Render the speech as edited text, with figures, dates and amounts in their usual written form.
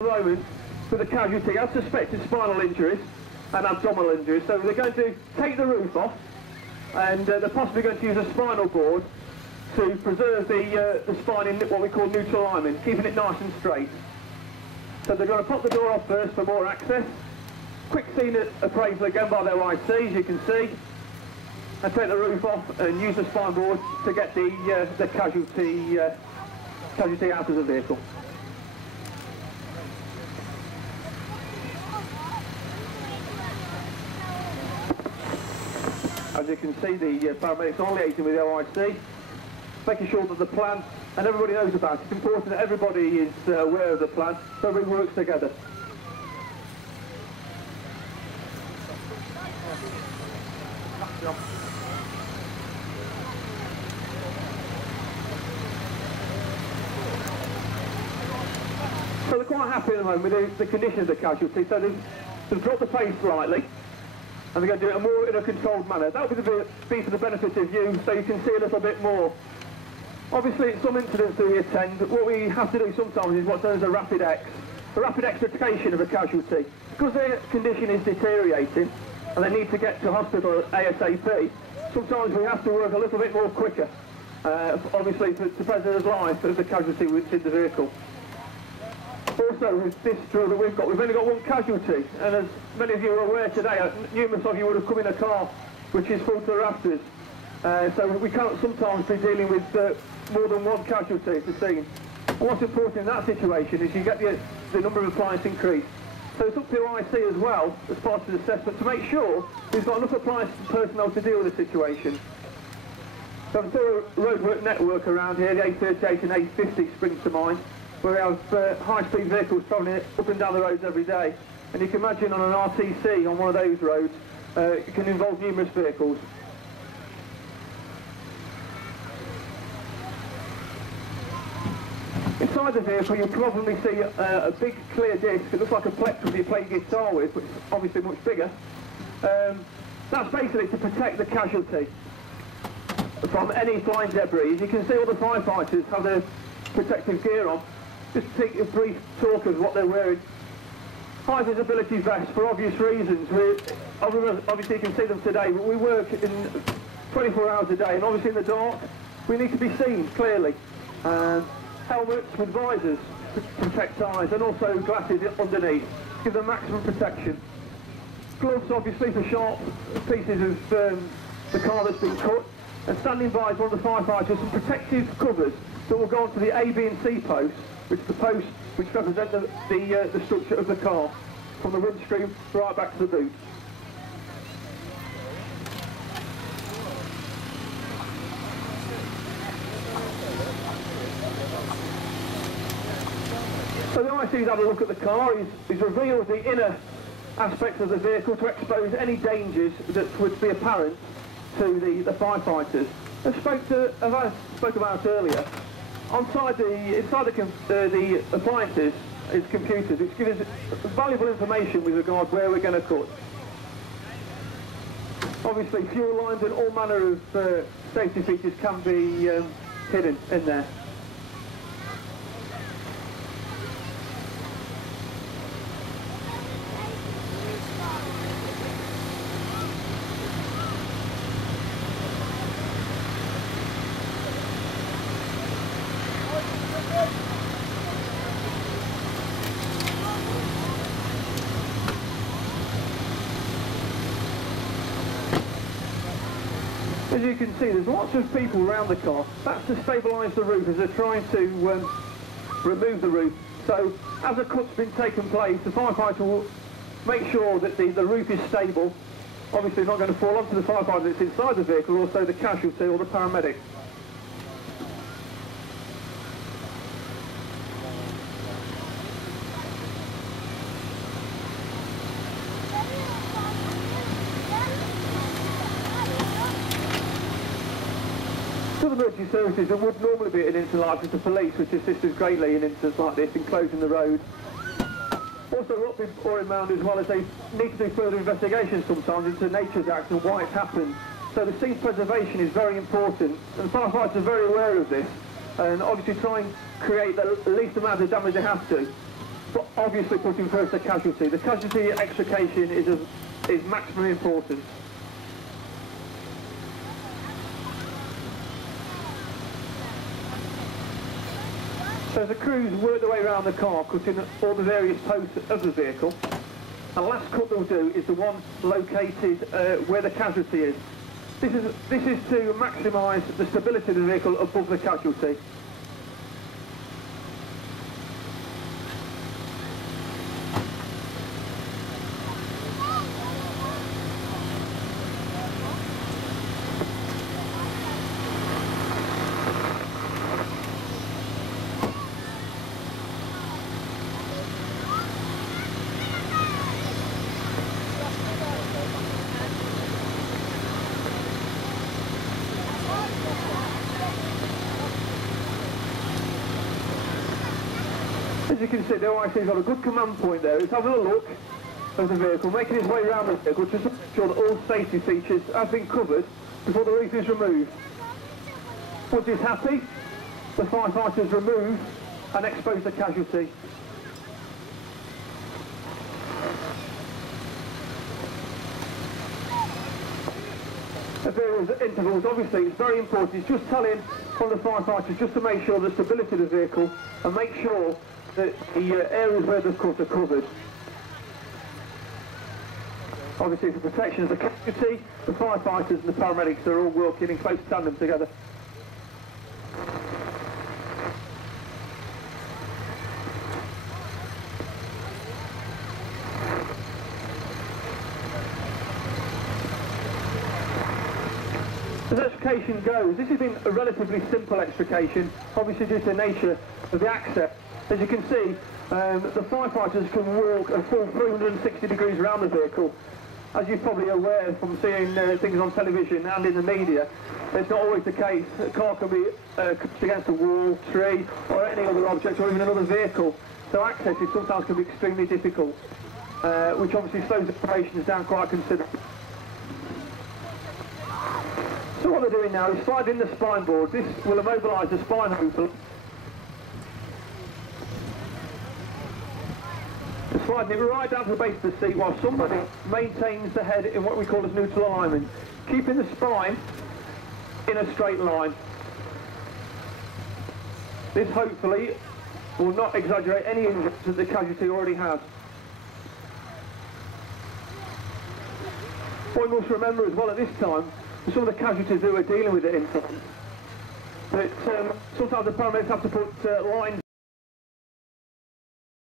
the moment with a casualty has suspected spinal injuries and abdominal injuries, so they're going to take the roof off, and they're possibly going to use a spinal board to preserve the spine in what we call neutral alignment, keeping it nice and straight. So they're going to pop the door off first for more access. Quick scene appraisal again by their IC, as you can see, and take the roof off and use the spine board to get the casualty out of the vehicle. As you can see, the paramedics are liaising with the OIC, making sure that the plan, and everybody knows about it. It's important that everybody is aware of the plan, so everybody works together. So they're quite happy at the moment with the condition of the casualty, so they've dropped the pace slightly, and they're going to do it more in a controlled manner. That will be for the benefit of you, so you can see a little bit more. Obviously, in some incidents that we attend, what we have to do sometimes is what's known as a rapid extrication of a casualty. Because their condition is deteriorating, and they need to get to hospital ASAP, sometimes we have to work a little bit more quicker, obviously to preserve the life of the casualty within the vehicle. Also, with this drill that we've only got one casualty, and as many of you are aware today, numerous of you would have come in a car which is full to the rafters. So we can't sometimes be dealing with more than one casualty at the scene. And what's important in that situation is you get the number of appliance increased. So it's up to your IC as well, as part of the assessment, to make sure we've got enough appliance personnel to deal with the situation. So the thorough roadwork network around here, the A38 and A50 springs to mind, where we have high-speed vehicles travelling up and down the roads every day. And you can imagine on an RTC, on one of those roads, it can involve numerous vehicles. Inside the vehicle you'll probably see a big clear disc. It looks like a plectrum you play guitar with, but it's obviously much bigger. That's basically to protect the casualty from any flying debris. As you can see, all the firefighters have their protective gear on. Just take a brief talk of what they're wearing. High visibility vests for obvious reasons. Obviously you can see them today, but we work in 24 hours a day, and obviously in the dark we need to be seen clearly. Helmets with visors to protect eyes, and also glasses underneath to give them maximum protection. Gloves obviously for sharp pieces of the car that's been cut, and standing by is one of the firefighters some protective covers that will go onto the A, B and C posts, which is the posts which represent the structure of the car, from the windscreen right back to the boot. So the IC's had a look at the car. He's revealed the inner aspects of the vehicle to expose any dangers that would be apparent to the firefighters. As I spoke about earlier, inside the appliances is computers, which give us valuable information with regard where we're going to cut. Obviously fuel lines and all manner of safety features can be hidden in there. As you can see, there's lots of people around the car. That's to stabilise the roof as they're trying to remove the roof. So as a cut's been taken place, the firefighter will make sure that the roof is stable. Obviously it's not going to fall onto the firefighter that's inside the vehicle, or also the casualty or the paramedic. To the emergency services, there would normally be an incident like this, the police, which assists us greatly in incidents like this, in closing the road. Also, we're up in mind as well as they need to do further investigations sometimes into nature's acts and why it's happened. So the scene preservation is very important, and firefighters are very aware of this, and obviously try and create the least amount of damage they have to. obviously putting first the casualty. The casualty extrication is maximum importance. So as the crews work their way around the car, cutting all the various posts of the vehicle, the last cut they'll do is the one located where the casualty is. This is to maximise the stability of the vehicle above the casualty. As you can see, the OIC's got a good command point there. He's having a look of the vehicle, making his way around the vehicle to ensure that all safety features have been covered before the roof is removed. Once he's happy, the firefighters remove and expose the casualty. At various intervals, obviously, it's very important. It's just telling from the firefighters just to make sure the stability of the vehicle and make sure that the areas where they've cut are covered. Obviously, for protection of the casualty, the firefighters and the paramedics are all working in close tandem together. As extrication goes, this has been a relatively simple extrication, obviously due to the nature of the access. As you can see, the firefighters can walk a full 360 degrees around the vehicle. As you're probably aware from seeing things on television and in the media, it's not always the case. A car can be pushed against a wall, tree, or any other object, or even another vehicle. So access sometimes can be extremely difficult, which obviously slows the operations down quite considerably. So what they're doing now is sliding the spine board. This will immobilise the spine hopefully. They're sliding it right down to the base of the seat while somebody maintains the head in what we call as neutral alignment, keeping the spine in a straight line. This hopefully will not exaggerate any injuries that the casualty already has. What we must remember as well at this time, some of the casualties that we're dealing with at incidents, that sometimes the paramedics have to put lines